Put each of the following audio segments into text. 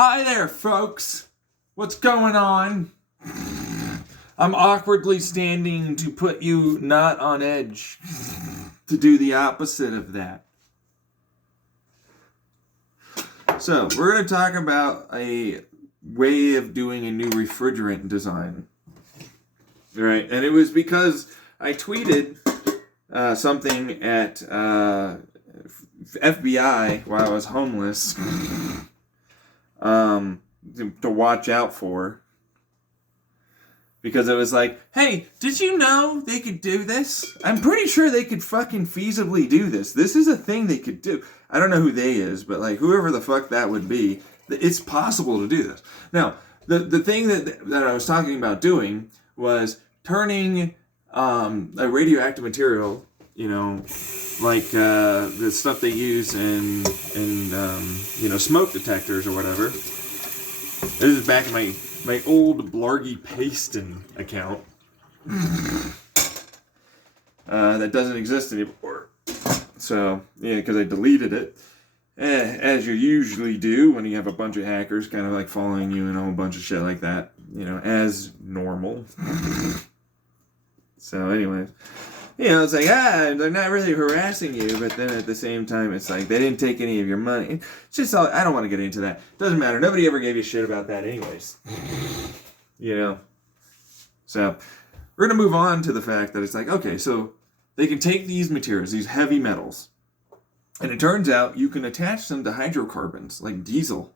Hi there, folks. What's going on? I'm awkwardly standing to put you not on edge, to do the opposite of that. So, we're going to talk about a way of doing a new refrigerant design. Right, and it was because I tweeted something at FBI while I was homeless. To watch out for, because it was like, hey, did you know they could do this? I'm pretty sure they could fucking feasibly do this. This is a thing they could do. I don't know who they is, but like whoever the fuck that would be, it's possible to do this. Now, the thing that I was talking about doing was turning a radioactive material, like the stuff they use in smoke detectors or whatever. This is back in my old Blargy Paston account that doesn't exist anymore. So, yeah, because I deleted it. As you usually do when you have a bunch of hackers kind of like following you and a whole bunch of shit like that. As normal. So, anyways. It's like, they're not really harassing you, but then at the same time, it's like, they didn't take any of your money. It's just, I don't want to get into that. Doesn't matter. Nobody ever gave you shit about that anyways. So, we're going to move on to the fact that it's like, okay, so they can take these materials, these heavy metals, and it turns out you can attach them to hydrocarbons, like diesel.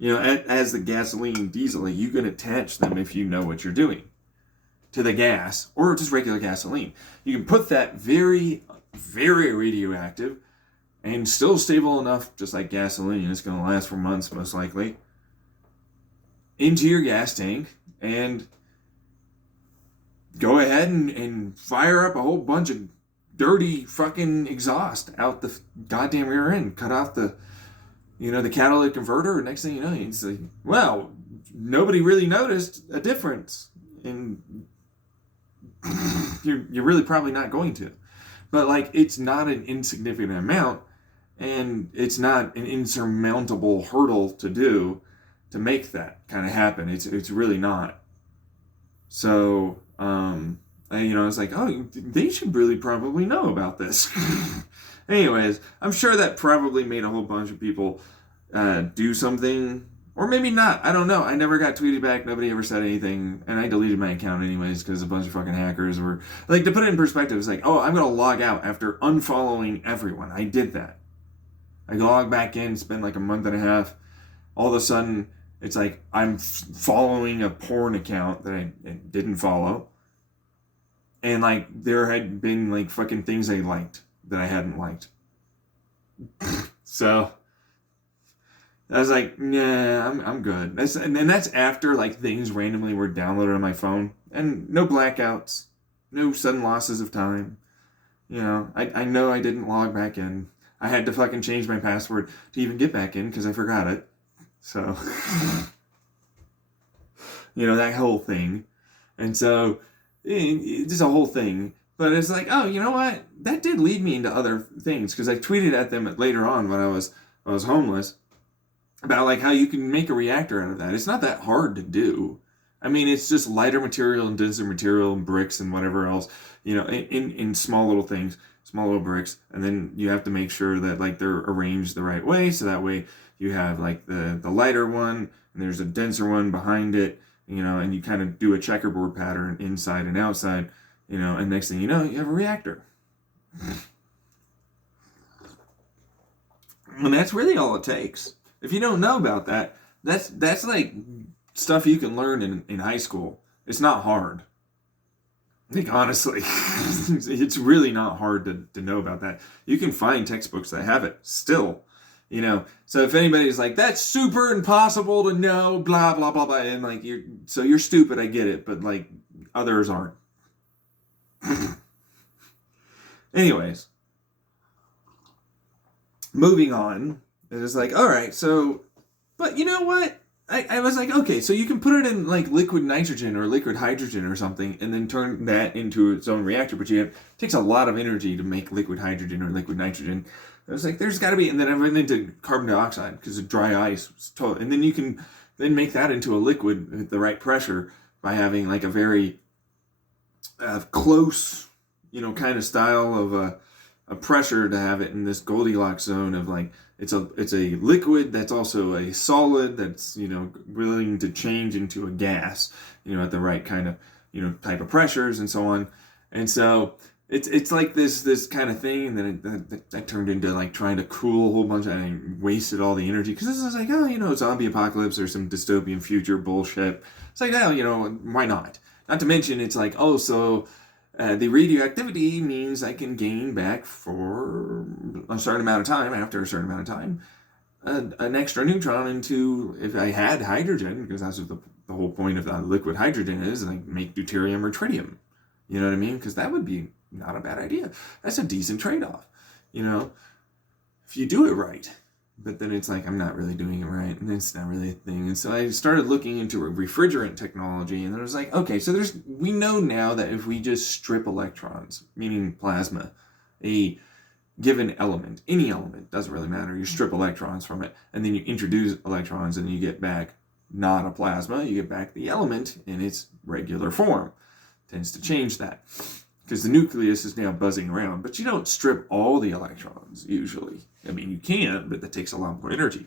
As the gasoline diesel, you can attach them if you know what you're doing to the gas, or just regular gasoline. You can put that very, very radioactive and still stable enough, just like gasoline, it's going to last for months most likely, into your gas tank and go ahead and fire up a whole bunch of dirty fucking exhaust out the goddamn rear end. Cut off the catalytic converter, and next thing you know, it's like, well, nobody really noticed a difference. And you're really probably not going to. But, like, it's not an insignificant amount, and it's not an insurmountable hurdle to do to make that kind of happen. It's really not. So, it's like, oh, they should really probably know about this. Anyways, I'm sure that probably made a whole bunch of people do something. Or maybe not. I don't know. I never got tweeted back. Nobody ever said anything. And I deleted my account anyways because a bunch of fucking hackers were... Like, to put it in perspective, it's like, oh, I'm going to log out after unfollowing everyone. I did that. I log back in, spend like a month and a half. All of a sudden, it's like I'm following a porn account that I didn't follow. And, like, there had been, like, fucking things I liked that I hadn't liked. So... I was like, nah, I'm good. And that's after, like, things randomly were downloaded on my phone. And no blackouts. No sudden losses of time. I know I didn't log back in. I had to fucking change my password to even get back in because I forgot it. So, that whole thing. And so, it's just a whole thing. But it's like, oh, you know what? That did lead me into other things. Because I tweeted at them later on when I was homeless. About like how you can make a reactor out of that. It's not that hard to do. I mean, it's just lighter material and denser material and bricks and whatever else, in small little things, small little bricks. And then you have to make sure that like they're arranged the right way. So that way you have like the lighter one and there's a denser one behind it, and you kind of do a checkerboard pattern inside and outside, and next thing you know, you have a reactor. And that's really all it takes. If you don't know about that, that's like stuff you can learn in high school. It's not hard. Like, honestly, it's really not hard to know about that. You can find textbooks that have it still, So if anybody's like, that's super impossible to know, blah, blah, blah, blah, and like, you're stupid, I get it, but like, others aren't. Anyways. Moving on. It's like, all right, so, but you know what? I was like, okay, so you can put it in like liquid nitrogen or liquid hydrogen or something and then turn that into its own reactor, but it takes a lot of energy to make liquid hydrogen or liquid nitrogen. I was like, there's got to be, and then I went into carbon dioxide because of dry ice was total, and then you can then make that into a liquid at the right pressure by having like a very close, kind of style of a pressure to have it in this Goldilocks zone of like it's a liquid that's also a solid that's willing to change into a gas, at the right kind of type of pressures and so on, and so it's like this kind of thing, and then that turned into like trying to cool a whole bunch. I wasted all the energy because this is like, zombie apocalypse or some dystopian future bullshit. It's like, why not? Not to mention, it's like, the radioactivity means I can gain back for a certain amount of time, after a certain amount of time, an extra neutron into, if I had hydrogen, because that's what the whole point of that liquid hydrogen is, like make deuterium or tritium. You know what I mean? Because that would be not a bad idea. That's a decent trade-off, if you do it right. But then it's like, I'm not really doing it right, and it's not really a thing. And so I started looking into refrigerant technology, and then I was like, okay, so we know now that if we just strip electrons, meaning plasma, a given element, any element, doesn't really matter, you strip electrons from it, and then you introduce electrons, and you get back not a plasma, you get back the element in its regular form. Tends to change that, because the nucleus is now buzzing around, but you don't strip all the electrons, usually. I mean, you can, but that takes a lot more energy.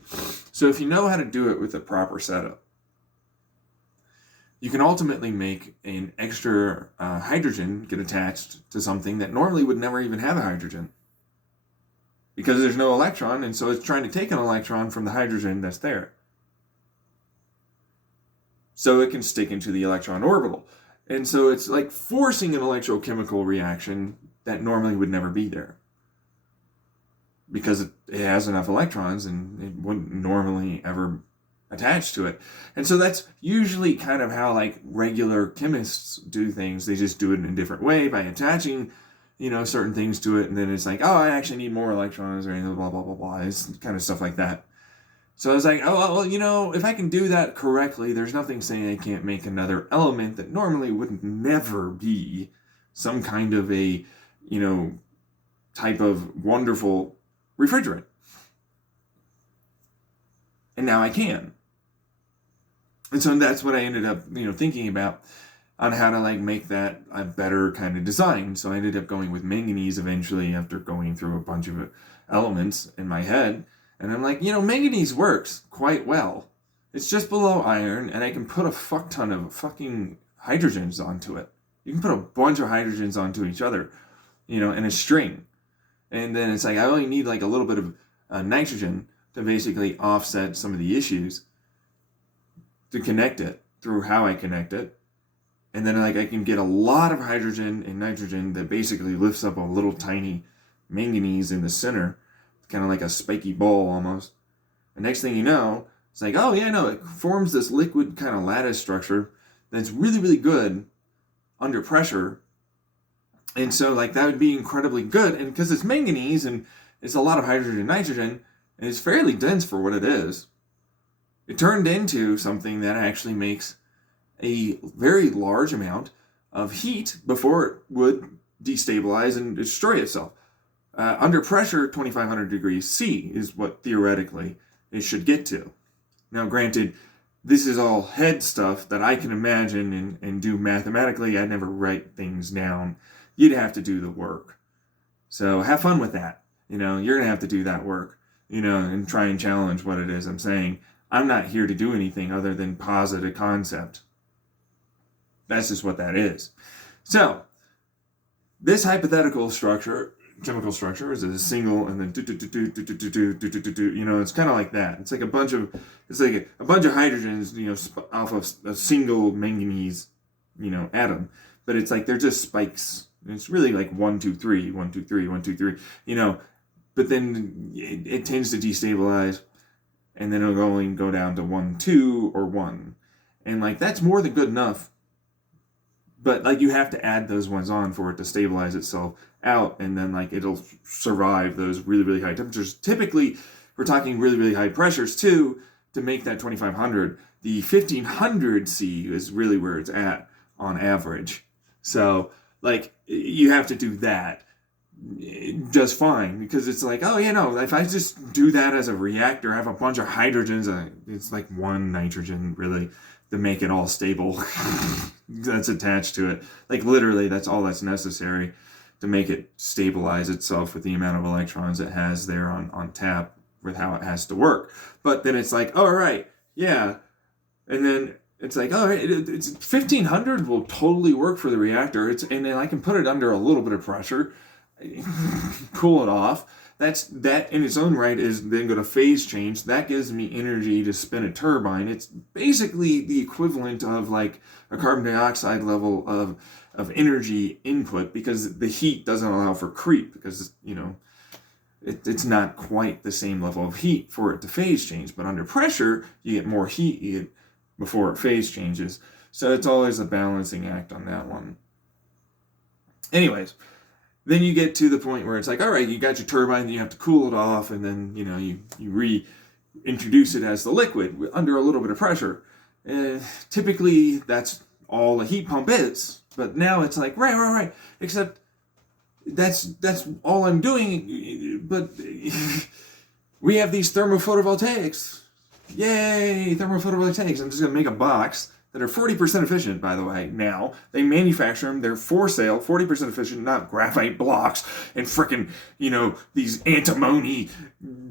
So if you know how to do it with a proper setup, you can ultimately make an extra hydrogen get attached to something that normally would never even have a hydrogen, because there's no electron, and so it's trying to take an electron from the hydrogen that's there. So it can stick into the electron orbital. And so it's like forcing an electrochemical reaction that normally would never be there, because it has enough electrons and it wouldn't normally ever attach to it. And so that's usually kind of how like regular chemists do things. They just do it in a different way by attaching, certain things to it. And then it's like, oh, I actually need more electrons or anything, blah, blah, blah, blah. It's kind of stuff like that. So I was like, if I can do that correctly, there's nothing saying I can't make another element that normally would never be some kind of a, type of wonderful refrigerant. And now I can. And so that's what I ended up, thinking about on how to like make that a better kind of design. So I ended up going with manganese eventually, after going through a bunch of elements in my head. And I'm like, manganese works quite well. It's just below iron, and I can put a fuck ton of fucking hydrogens onto it. You can put a bunch of hydrogens onto each other, in a string. And then it's like, I only need like a little bit of nitrogen to basically offset some of the issues to connect it through how I connect it. And then like I can get a lot of hydrogen and nitrogen that basically lifts up a little tiny manganese in the center, kind of like a spiky ball almost. The next thing you know, it's like, it forms this liquid kind of lattice structure that's really, really good under pressure. And so like that would be incredibly good. And because it's manganese and it's a lot of hydrogen and nitrogen, and it's fairly dense for what it is, it turned into something that actually makes a very large amount of heat before it would destabilize and destroy itself. Under pressure, 2,500 degrees C is what theoretically it should get to. Now, granted, this is all head stuff that I can imagine and do mathematically. I never write things down. You'd have to do the work. So have fun with that. You're going to have to do that work, and try and challenge what it is I'm saying. I'm not here to do anything other than posit a concept. That's just what that is. So, this hypothetical chemical structure is a single, and then it's kind of like that. It's like a bunch of hydrogens, off of a single manganese, atom. But it's like they're just spikes. It's really like 1, 2, 3, 1, 2, 3, 1, 2, 3. But then it tends to destabilize, and then it'll only go down to 1, 2, or 1, and like that's more than good enough. But like you have to add those ones on for it to stabilize itself out, and then like it'll survive those really, really high temperatures. Typically, we're talking really, really high pressures too to make that 2,500. The 1,500 C is really where it's at on average. So like you have to do that. just fine, because it's like, oh yeah, no, if I just do that as a reactor, I have a bunch of hydrogens, it's like one nitrogen really to make it all stable that's attached to it. Like literally, that's all that's necessary to make it stabilize itself with the amount of electrons it has there on tap with how it has to work. But then it's like, all right, yeah, and then it's like, oh, it's 1500 will totally work for the reactor. And then I can put it under a little bit of pressure, cool it off. That in its own right is then going to phase change. That gives me energy to spin a turbine. It's basically the equivalent of like a carbon dioxide level of energy input, because the heat doesn't allow for creep, because it's not quite the same level of heat for it to phase change. But under pressure, you get more heat before it phase changes. So it's always a balancing act on that one. Anyways, then you get to the point where it's like, all right, you got your turbine, you have to cool it off, and then you reintroduce it as the liquid under a little bit of pressure. Typically, that's all a heat pump is. But now it's like, right, except that's all I'm doing. But we have these thermophotovoltaics. Yay, thermophotovoltaics. I'm just going to make a box that are 40% efficient, by the way, now. They manufacture them. They're for sale, 40% efficient, not graphite blocks and frickin', these antimony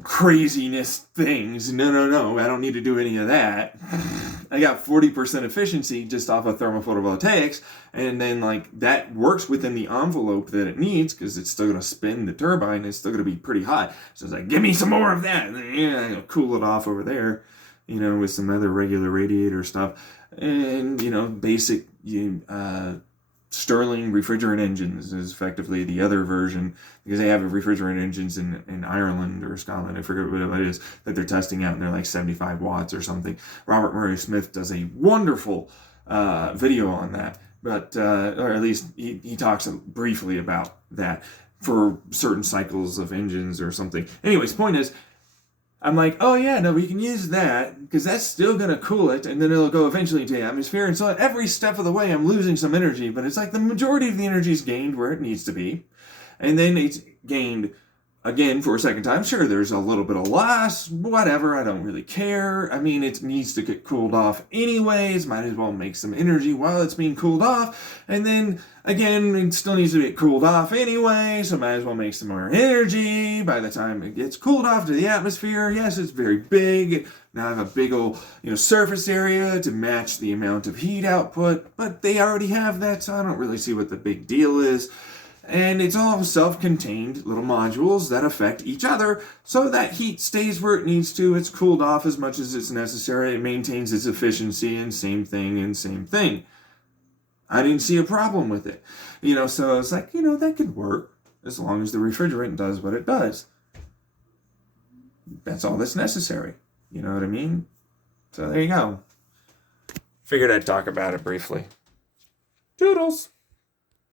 craziness things. No, I don't need to do any of that. I got 40% efficiency just off of thermophotovoltaics, and then, that works within the envelope that it needs, because it's still going to spin the turbine. It's still going to be pretty hot. So it's like, give me some more of that. And I'll cool it off over there, with some other regular radiator stuff. And, basic Stirling refrigerant engines is effectively the other version, because they have refrigerant engines in Ireland or Scotland, I forget what it is, that they're testing out, and they're like 75 watts or something. Robert Murray Smith does a wonderful video on that, but or at least he talks briefly about that for certain cycles of engines or something. Anyways, point is, I'm like, oh yeah, no, we can use that, because that's still going to cool it, and then it'll go eventually into the atmosphere. And so at every step of the way, I'm losing some energy, but it's like the majority of the energy is gained where it needs to be. And then it's gained again for a second time. Sure, there's a little bit of loss, whatever, I don't really care. I mean, it needs to get cooled off anyways, might as well make some energy while it's being cooled off. And then again, it still needs to get cooled off anyway, so might as well make some more energy by the time it gets cooled off to the atmosphere. Yes, it's very big. Now I have a big old surface area to match the amount of heat output, but they already have that, so I don't really see what the big deal is. And it's all self-contained little modules that affect each other, so that heat stays where it needs to. It's cooled off as much as it's necessary. It maintains its efficiency, and same thing. I didn't see a problem with it. So it's like, that could work as long as the refrigerant does what it does. That's all that's necessary. You know what I mean? So there you go. Figured I'd talk about it briefly. Toodles!